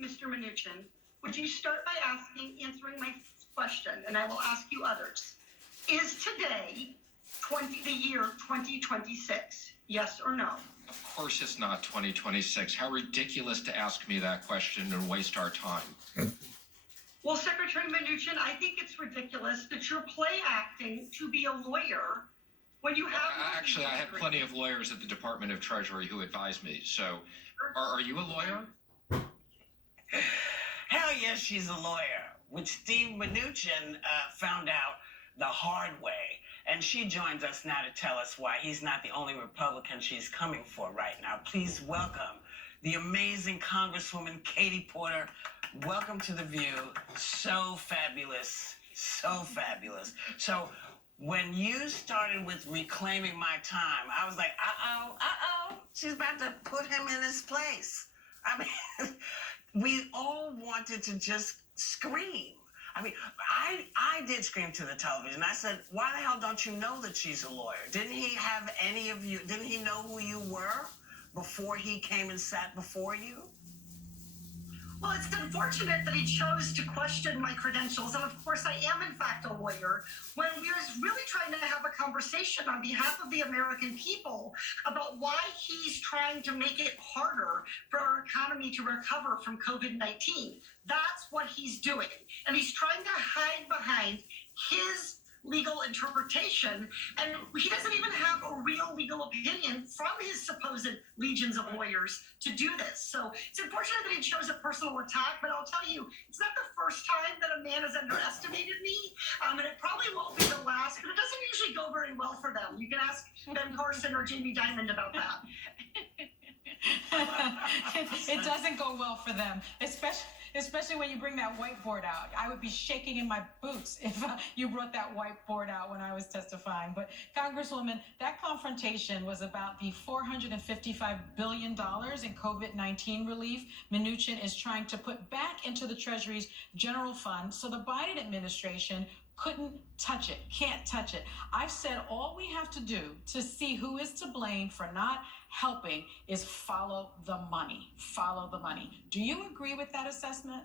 Mr. Mnuchin, would you start by answering my question, and I will ask you others. Is today the year 2026? Yes or no? Of course it's not 2026. How ridiculous to ask me that question and waste our time. Well, Secretary Mnuchin, I think it's ridiculous that you're play acting to be a lawyer when you have... Actually, I have plenty of lawyers at the Department of Treasury who advise me. So, are you a lawyer? Hell yes, she's a lawyer, which Steve Mnuchin found out the hard way. And she joins us now to tell us why he's not the only Republican she's coming for right now. Please welcome the amazing Congresswoman Katie Porter. Welcome to The View. So fabulous. So fabulous. So when you started with reclaiming my time, I was like, she's about to put him in his place. I mean, we all wanted to just scream. I mean, I did scream to the television. I said, why the hell don't you know that she's a lawyer? Didn't he have any of you, didn't he know who you were before he came and sat before you? Well, it's unfortunate that he chose to question my credentials. And of course, I am, in fact, a lawyer, when we were really trying to have a conversation on behalf of the American people about why he's trying to make it harder for our economy to recover from COVID-19. That's what he's doing. And he's trying to hide behind his legal interpretation, and he doesn't even have a real legal opinion from his supposed legions of lawyers to do this. So it's unfortunate that he chose a personal attack, but I'll tell you, it's not the first time that a man has underestimated me, and it probably won't be the last, but it doesn't usually go very well for them. You can ask Ben Carson or Jamie Dimon about that. It doesn't go well for them, especially when you bring that whiteboard out. I would be shaking in my boots if you brought that whiteboard out when I was testifying. But Congresswoman, that confrontation was about the $455 billion in COVID-19 relief Mnuchin is trying to put back into the Treasury's general fund. So the Biden administration couldn't touch it, can't touch it. I've said all we have to do to see who is to blame for not helping is follow the money. Follow the money. Do you agree with that assessment?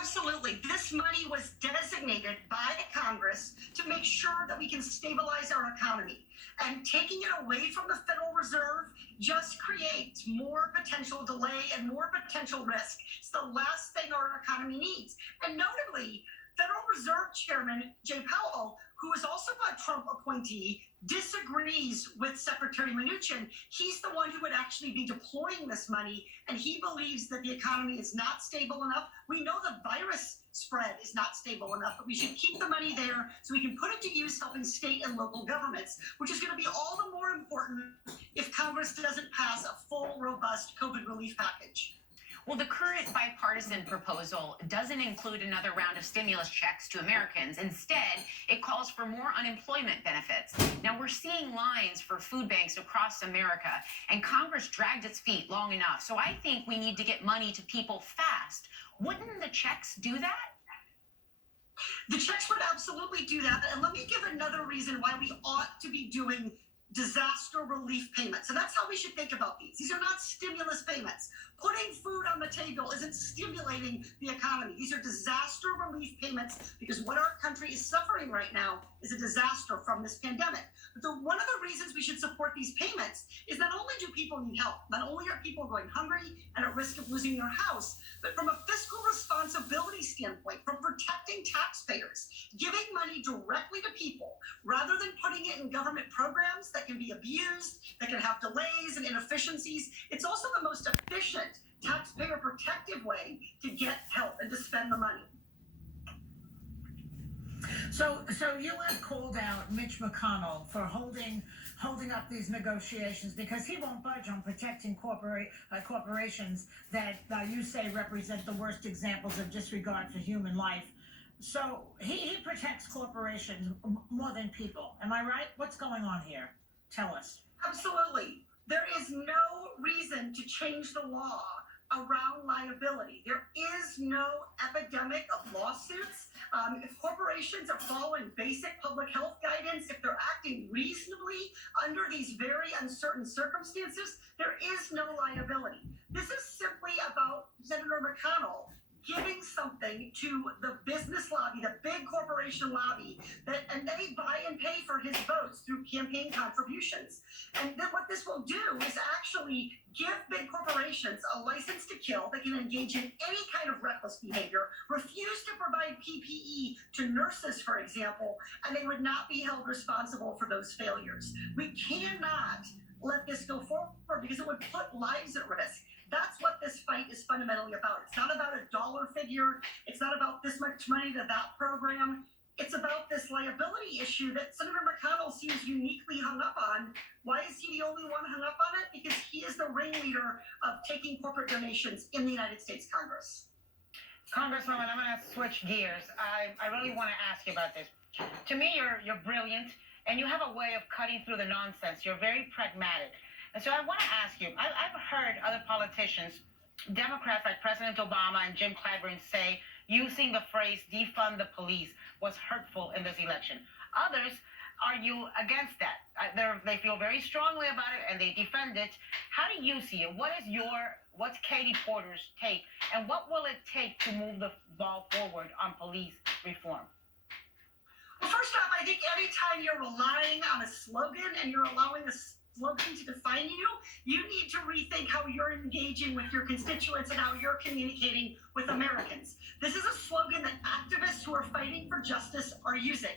Absolutely. This money was designated by Congress to make sure that we can stabilize our economy. And taking it away from the Federal Reserve just creates more potential delay and more potential risk. It's the last thing our economy needs. And notably, Federal Reserve Chairman Jay Powell, who is also a Trump appointee, disagrees with Secretary Mnuchin. He's the one who would actually be deploying this money, and he believes that the economy is not stable enough. We know the virus spread is not stable enough, but we should keep the money there so we can put it to use helping state and local governments, which is going to be all the more important if Congress doesn't pass a full, robust COVID relief package. Well, the current bipartisan proposal doesn't include another round of stimulus checks to Americans. Instead, it calls for more unemployment benefits. Now, we're seeing lines for food banks across America, and Congress dragged its feet long enough. So I think we need to get money to people fast. Wouldn't the checks do that? The checks would absolutely do that. And let me give another reason why we ought to be doing disaster relief payments. And that's how we should think about these. These are not stimulus payments. Putting food on the table isn't stimulating the economy. These are disaster relief payments because what our country is suffering right now is a disaster from this pandemic. But one of the reasons we should support these payments is not only do people need help, not only are people going hungry and at risk of losing their house, but from a fiscal responsibility standpoint, from protecting taxpayers, giving money directly to people rather than putting it in government programs that can be abused, that can have delays and inefficiencies. It's also the most efficient taxpayer protective way to get help and to spend the money. So you have called out Mitch McConnell for holding up these negotiations because he won't budge on protecting corporations that you say represent the worst examples of disregard for human life. So he protects corporations more than people. Am I right? What's going on here? Tell us. Absolutely. There is no reason to change the law around liability. There is no epidemic of lawsuits. If corporations are following basic public health guidance, if they're acting reasonably under these very uncertain circumstances, there is no liability. This is simply about the something to the business lobby, the big corporation lobby, and they buy and pay for his votes through campaign contributions. And then what this will do is actually give big corporations a license to kill. They can engage in any kind of reckless behavior, refuse to provide PPE to nurses, for example, and they would not be held responsible for those failures. We cannot let this go forward because it would put lives at risk. That's what this fight is fundamentally about. It's not about a dollar figure. It's not about this much money to that program. It's about this liability issue that Senator McConnell seems uniquely hung up on. Why is he the only one hung up on it? Because he is the ringleader of taking corporate donations in the United States Congress. Congresswoman, I'm going to switch gears. I really want to ask you about this. To me, you're brilliant, and you have a way of cutting through the nonsense. You're very pragmatic. And so I want to ask you, I've heard other politicians, Democrats like President Obama and Jim Clyburn, say using the phrase defund the police was hurtful in this election. Others argue against that. They feel very strongly about it and they defend it. How do you see it? What's Katie Porter's take? And what will it take to move the ball forward on police reform? Well, first off, I think anytime you're relying on a slogan and you're allowing a slogan to define you, you need to rethink how you're engaging with your constituents and how you're communicating with Americans. This is a slogan that activists who are fighting for justice are using.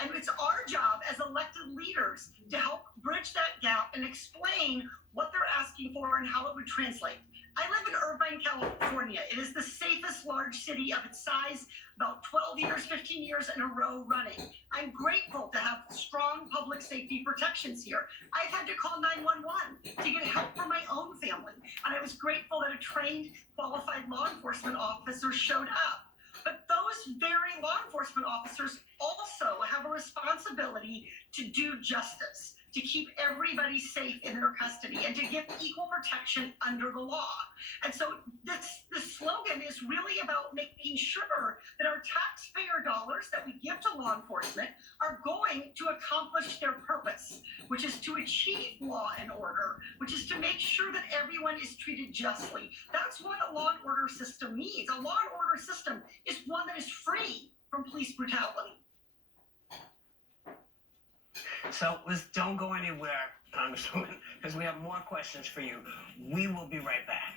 And it's our job as elected leaders to help bridge that gap and explain what they're asking for and how it would translate. I live in Irvine, California. It is the safest large city of its size, about 12 years, 15 years in a row running. I'm grateful to have strong public safety protections here. I've had to call 911 to get help for my own family. And I was grateful that a trained, qualified law enforcement officer showed up. But those very law enforcement officers also have a responsibility to do justice, to keep everybody safe in their custody, and to give equal protection under the law. And so this slogan is really about making sure that our taxpayer dollars that we give to law enforcement are going to accomplish their purpose, which is to achieve law and order, which is to make sure that everyone is treated justly. That's what a law and order system means. A law and order system is one that is free from police brutality. So don't go anywhere, Congresswoman, because we have more questions for you. We will be right back.